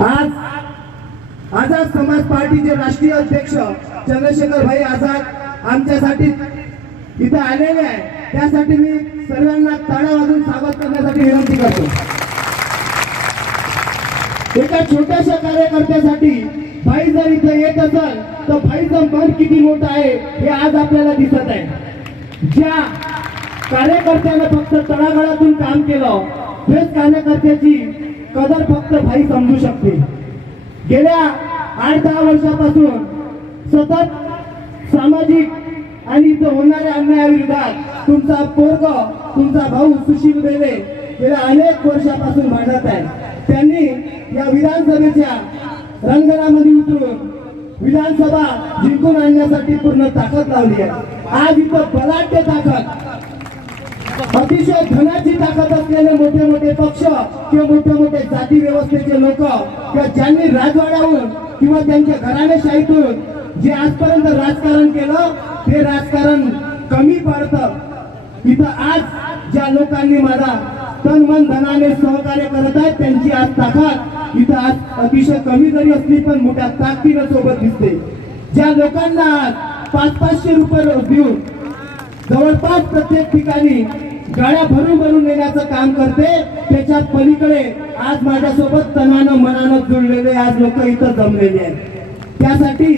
आज आझाद समाज पार्टीचे राष्ट्रीय अध्यक्ष चंद्रशेखर भाई आझाद आमच्यासाठी इथे आलेले आहे त्यासाठी मी सर्वांना टाळ्या वाजून स्वागत करण्यासाठी विनंती करतो. एका छोट्याशा कार्यकर्त्यासाठी भाई जर इथे येत असेल तर भाईचं मन किती मोठं आहे हे आज आपल्याला दिसत आहे. ज्या कार्यकर्त्यानं फक्त तळागाळातून काम केलं हेच कार्यकर्त्याची कदर फक्त भाई समजू शकते. गेल्या आठ दहा वर्षापासून सतत सामाजिक आणि इथं होणाऱ्या अन्यायाविरोधात तुमचा पोरग तुमचा भाऊ सुशील बेले गेल्या अनेक वर्षापासून भांडत आहे. त्यांनी या विधानसभेच्या रंगणामध्ये उतरून विधानसभा जिंकून आणण्यासाठी पूर्ण ताकद लावली आहे. आज इथं बलाढ्य ताकद अतिशय धनाची ताकद असलेले मोठे मोठे पक्ष किंवा मोठे मोठे जाती व्यवस्थेचे लोक किंवा ज्यांनी राजवाड्याहून किंवा त्यांच्या घराण्याशाहीतून जे आजपर्यंत राजकारण केलं ते राजकारण कमी पडतं. इथं आज ज्या लोकांनी माझा तन मन धनाने सहकार्य करत आहेत त्यांची आज ताकद इथं आज अतिशय कमी जरी असली पण मोठ्या ताकदीनं सोबत दिसते. ज्या लोकांना आज पाच पाचशे रुपये रोज देऊन जवळपास प्रत्येक ठिकाणी गाड्या भरून भरून नेण्याचं काम करते त्याच्या पलीकडे आज माझ्यासोबत तनानं मनानं जुळलेले आज लोक इथं जमलेले आहेत. त्यासाठी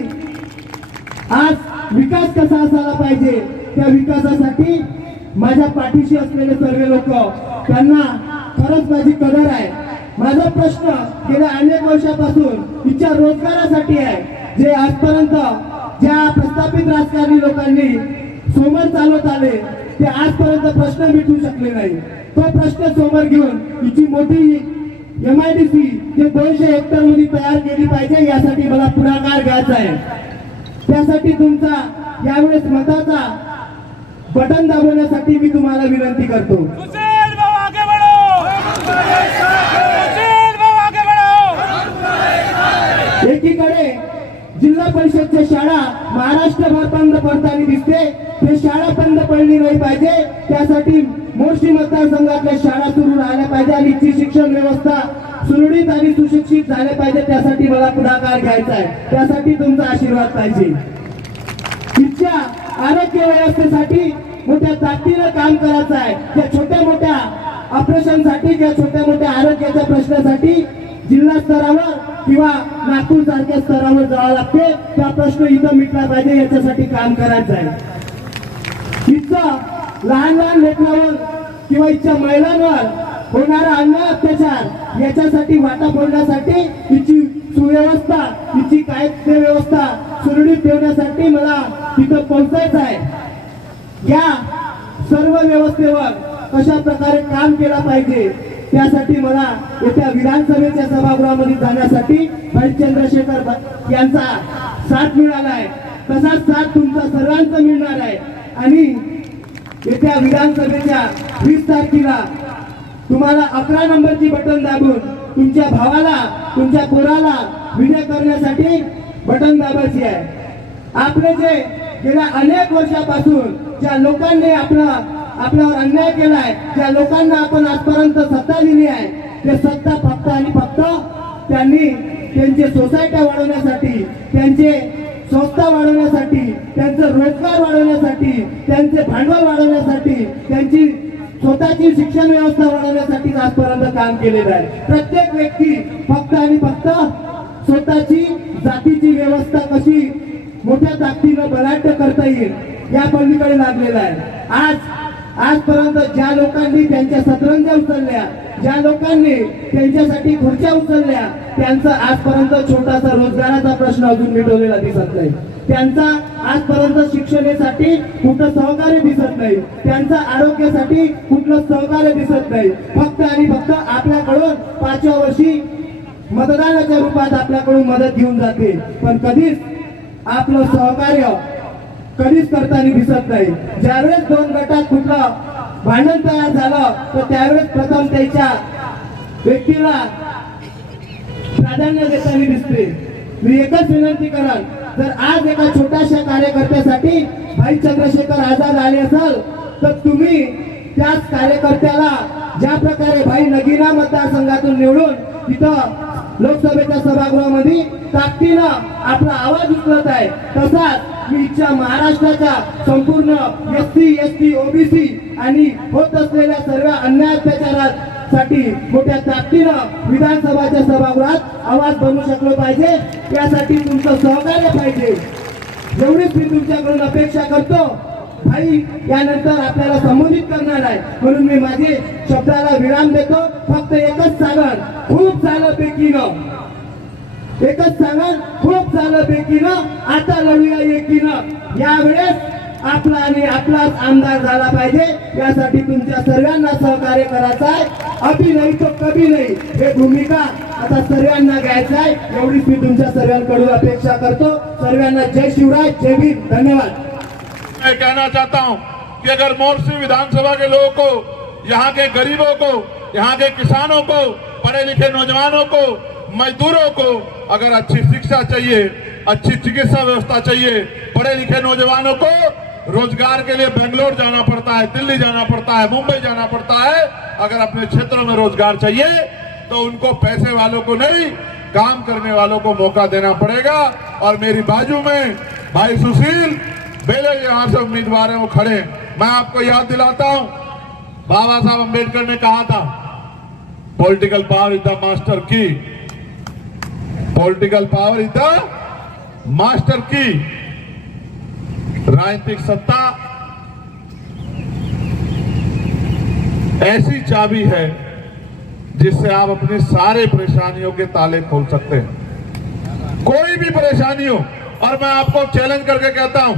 आज विकास कसा असायला पाहिजे त्या विकासासाठी माझ्या पाठीशी असलेले सर्व लोक त्यांना खरंच माझी कदर आहे. माझा प्रश्न गेल्या अनेक वर्षापासून इच्छा रोजगारासाठी आहे जे आजपर्यंत ज्या प्रस्थापित राजकारणी लोकांनी समोर चालवत आले ते आजपर्यंत प्रश्न मिटू शकले नाही. तो प्रश्न समोर घेऊन तिची मोठी एम आय डी सी ते दोनशे हेक्टरमध्ये तयार केली पाहिजे यासाठी मला पुढाकार घ्यायचा आहे. त्यासाठी तुमचा यावेळेस मताचा बटन दाबवण्यासाठी मी तुम्हाला विनंती करतो. जिल्हा शाळा महाराष्ट्रभर बंद पडताना दिसते. ते शाळा बंद पडली नाही पाहिजे. त्यासाठी मोर्शी मतदारसंघातल्या शाळा सुरू राहिल्या पाहिजे आणि इथची शिक्षण व्यवस्था सुरळीत आणि सुशिक्षित झाले पाहिजे. त्यासाठी मला पुढाकार घ्यायचा आहे. त्यासाठी तुमचा आशीर्वाद पाहिजे. तिच्या आरोग्य व्यवस्थेसाठी मोठ्या ताकदीनं काम करायचं आहे. त्या छोट्या मोठ्या ऑपरेशनसाठी किंवा छोट्या मोठ्या आरोग्याच्या प्रश्नासाठी जिल्हा स्तरावर किंवा नागपूर सारख्या स्तरावर जावं लागते. त्या प्रश्न इथं मिटला पाहिजे याच्यासाठी काम करायचं आहे. इथं लहान लहान लेखनावर किंवा इथच्या महिलांवर होणारा अन्याय अत्याचार याच्यासाठी वाटा फोडण्यासाठी इथची सुव्यवस्था इथची कायदे व्यवस्था सुरळीत ठेवण्यासाठी मला तिथं पोहोचायचं आहे. या सर्व व्यवस्थेवर कशा प्रकारे काम केला पाहिजे त्यासाठी मला येत्या विधानसभेच्या सभागृहामध्ये जाण्यासाठी भाई चंद्रशेखर यांचा साथ मिळाला आहे तसाच साथ तुमचा सर्वांचा मिळणार आहे. आणि येत्या विधानसभेच्या वीस तारखेला तुम्हाला अकरा नंबरची बटन दाबून तुमच्या भावाला तुमच्या पोराला विजय करण्यासाठी बटन दाबायची आहे. आपले जे गेल्या अनेक वर्षापासून ज्या लोकांनी आपला आपल्यावर अन्याय केलाय. ज्या लोकांना आपण आजपर्यंत सत्ता दिली आहे ते सत्ता फक्त आणि फक्त त्यांनी त्यांचे सोसायट्या वाढवण्यासाठी त्यांचे संस्था वाढवण्यासाठी त्यांचं रोजगार वाढवण्यासाठी त्यांचे भांडवल वाढवण्यासाठी त्यांची स्वतःची शिक्षण व्यवस्था वाढवण्यासाठी आजपर्यंत काम केलेलं आहे. प्रत्येक व्यक्ती फक्त आणि फक्त स्वतःची जातीची व्यवस्था कशी मोठ्या ताकदीनं बलाढ्य करता येईल या पलीकडे लागलेला आहे. आज आजपर्यंत ज्या लोकांनी त्यांच्या सतरंजा उचलल्या ज्या लोकांनी त्यांच्यासाठी खुर्च्या उचलल्या त्यांचा आजपर्यंत छोटासा रोजगाराचा प्रश्न अजून मिटवलेला दिसत नाही. त्यांचा आजपर्यंत शिक्षणासाठी कुठं सहकार्य दिसत नाही. त्यांचा आरोग्यासाठी कुठलं सहकार्य दिसत नाही. फक्त आणि फक्त आपल्याकडून पाचव्या वर्षी मतदानाच्या रूपात आपल्याकडून मदत घेऊन जाते. पण कधीच आपलं सहकार्य कधीच करताना दिसत नाही. ज्यावेळेस दोन गटात कुठलं भांडण तयार झालं तर त्यावेळेस प्रथम त्याच्या व्यक्तीला प्राधान्य देताना दिसते. मी एकच विनंती कराल जर आज एका छोट्याशा कार्यकर्त्यासाठी भाई चंद्रशेखर आझाद आले असाल तर तुम्ही त्याच कार्यकर्त्याला ज्या प्रकारे भाई नगीना मतदारसंघातून निवडून तिथं लोकसभेच्या सभागृहामध्ये ताकदीनं आपला आवाज उचलत आहे. तसाच मी इच्छा महाराष्ट्राच्या संपूर्ण S C S T OBC आणि होत असलेल्या सर्व अन्याय अत्याचारासाठी मोठ्या ताकदीनं विधानसभाच्या सभागृहात आवाज बनू शकलो पाहिजे. यासाठी तुमचं सहकार्य पाहिजे. एवढीच मी तुमच्याकडून अपेक्षा करतो. भाई यानंतर आपल्याला संबोधित करणार आहे. म्हणून मी माझे शब्दाला विराम देतो. फक्त एकच सांगन खूप झालं पैकीनं एकच सांगन खूप झालं पैकीनं आता लढूया एकीनं. यावेळेस आपला आणि आपलाच आमदार झाला पाहिजे. यासाठी तुमच्या सर्वांना सहकार्य करायचं आहे. अभि नाही तो कभी नाही. हे भूमिका आता सर्वांना घ्यायचं आहे. एवढीच मी तुमच्या सर्वांकडून अपेक्षा करतो. सर्वांना जय शिवराय जय भीम. धन्यवाद. मैं कहना चाहता हूँ कि अगर मोर्शी विधानसभा के लोगों को, यहाँ के गरीबों को, यहाँ के किसानों को, पढ़े लिखे नौजवानों को, मजदूरों को अगर अच्छी शिक्षा चाहिए, अच्छी चिकित्सा व्यवस्था चाहिए, पढ़े लिखे नौजवानों को रोज़गार के लिए बेंगलोर जाना पड़ता है, दिल्ली जाना पड़ता है, मुंबई जाना पड़ता है, अगर अपने क्षेत्रों में रोज़गार चाहिए तो उनको पैसे वालों को नहीं, काम करने वालों को मौका देना पड़ेगा। और मेरी बाजू में भाई सुशील बेले यहाँ से उम्मीदवार हैं, वो खड़े। मैं आपको याद दिलाता हूँ, बाबा साहब अंबेडकर ने कहा था political power is the master key political power is the master key राजनीतिक सत्ता ऐसी चाबी है, जिससे आप अपनी सारे परेशानियों के ताले खोल सकते हैं। कोई भी परेशानी हो, और मैं आपको चैलेंज करके कहता हूँ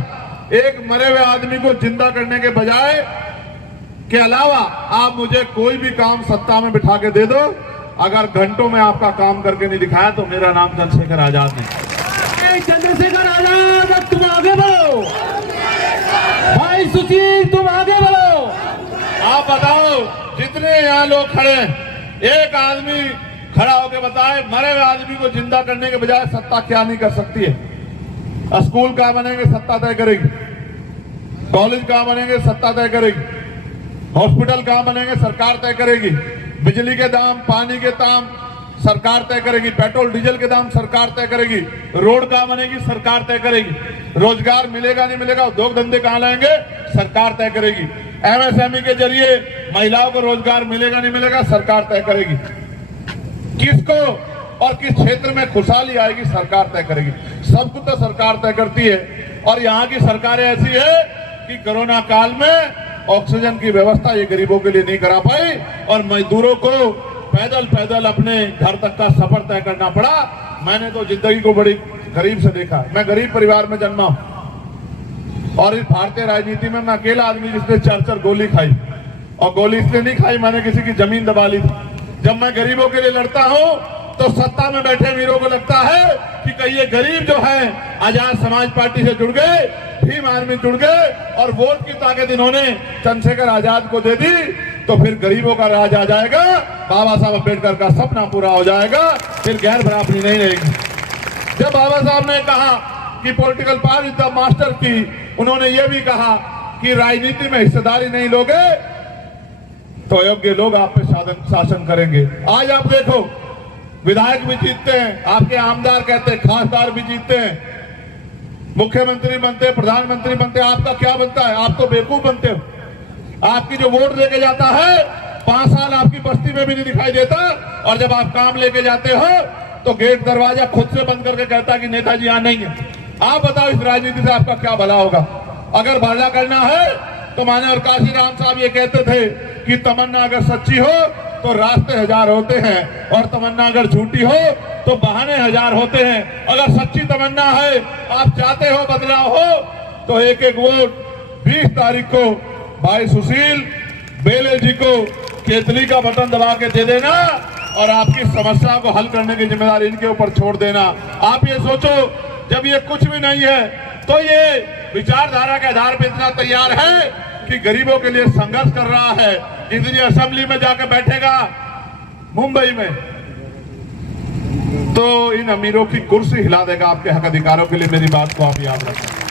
एक मरे हुए आदमी को ज़िंदा करने के बजाय के अलावा आप मुझे कोई भी काम सत्ता में बिठा के दे दो। अगर घंटों में आपका काम करके नहीं दिखाया तो मेरा नाम चंद्रशेखर आज़ाद नहीं। चंद्रशेखर आज़ाद अब तुम आगे बढ़ो। भाई सुशील तुम आगे बढ़ो। आप बताओ जितने यहाँ लोग खड़े हैं एक आदमी खड़ा होकर बताए मरे हुए आदमी को ज़िंदा करने के बजाय सत्ता क्या नहीं कर सकती है? स्कूल कहाँ बनेंगे सत्ता तय करेगी। कॉलेज कहाँ बनेंगे? सत्ता तय करेगी। हॉस्पिटल कहाँ बनेंगे? सरकार तय करेगी। बिजली के दाम, पानी के दाम, सरकार तय करेगी। पेट्रोल, डीजल के दाम, सरकार तय करेगी। रोड कहाँ बनेगी? सरकार तय करेगी। रोज़गार मिलेगा, नहीं मिलेगा, उद्योग धंधे कहाँ लाएँगे? सरकार तय करेगी। एमएसएमई के ज़रिए महिलाओं को रोज़गार मिलेगा, नहीं मिलेगा, सरकार तय करेगी। किसको और किस क्षेत्र में खुशहाली आएगी, सरकार तय करेगी। सब कुछ तो सरकार तय करती है। और यहाँ की सरकारें ऐसी है कि कोरोना काल में ऑक्सीजन की व्यवस्था ये गरीबों के लिए नहीं करा पाई और मजदूरों को पैदल पैदल अपने घर तक का सफ़र तय करना पड़ा। मैंने तो ज़िंदगी को बड़ी गरीब से देखा। मैं गरीब परिवार में जन्मा हूँ। और इस भारतीय राजनीति में मैं अकेला आदमी जिसने चार चार गोली खाई और गोली इसलिए नहीं खाई, मैंने किसी की ज़मीन दबा ली थी। जब मैं गरीबों के लिए लड़ता हूँ तो सत्ता में बैठे वीरों को लगता है कि कहीं ये गरीब जो है, आज़ाद समाज पार्टी से जुड़ गए, भीम आर्मी जुड़ गए, और वोट की ताकत इन्होंने चंद्रशेखर आज़ाद को दे दी तो फिर गरीबों का राज आ जाएगा, बाबा साहब अंबेडकर का सपना पूरा हो जाएगा, फिर गैर बराबरी नहीं रहेगी। जब बाबा साहब ने कहा कि political power is the master key, उन्होंने ये भी कहा कि राजनीति में हिस्सेदारी नहीं लोगे तो अयोग्य लोग आप पे शासन करेंगे। आज आप देखो विधायक भी जीतते हैं, आपके आमदार कहते हैं, खासदार भी जीतते हैं। मुख्यमंत्री बनते, प्रधानमंत्री बनते, आपका क्या बनता है? आप तो बेवकूफ़ बनते हो। आपकी जो वोट लेके जाता है, पाँच साल आपकी बस्ती में भी नहीं दिखाई देता, और जब आप काम लेके जाते हो तो गेट दरवाज़ा खुद से बंद करके कहता कि नेताजी यहाँ नहीं है। आप बताओ इस राजनीति से आपका क्या भला होगा? अगर भला करना है तो माने और काशी राम साहब ये कहते थे कि तमन्ना अगर सच्ची हो तो रास्ते हज़ार होते हैं और तमन्ना अगर झूठी हो तो बहाने हज़ार होते हैं। अगर सच्ची तमन्ना है, आप चाहते हो बदलाव हो तो एक एक वोट 20 तारीख को भाई सुशील बेले जी को केतली का बटन दबा के दे देना और आपकी समस्या को हल करने की ज़िम्मेदारी इनके ऊपर छोड़ देना। आप ये सोचो, जब ये कुछ भी नहीं है तो ये विचारधारा के आधार पर इतना तैयार है कि गरीबों के लिए संघर्ष कर रहा है। इसलिए असेंबली में जाकर बैठेगा। मुंबई में। तो इन अमीरों की कुर्सी हिला देगा आपके हक अधिकारों के लिए। मेरी बात को आप याद रखें।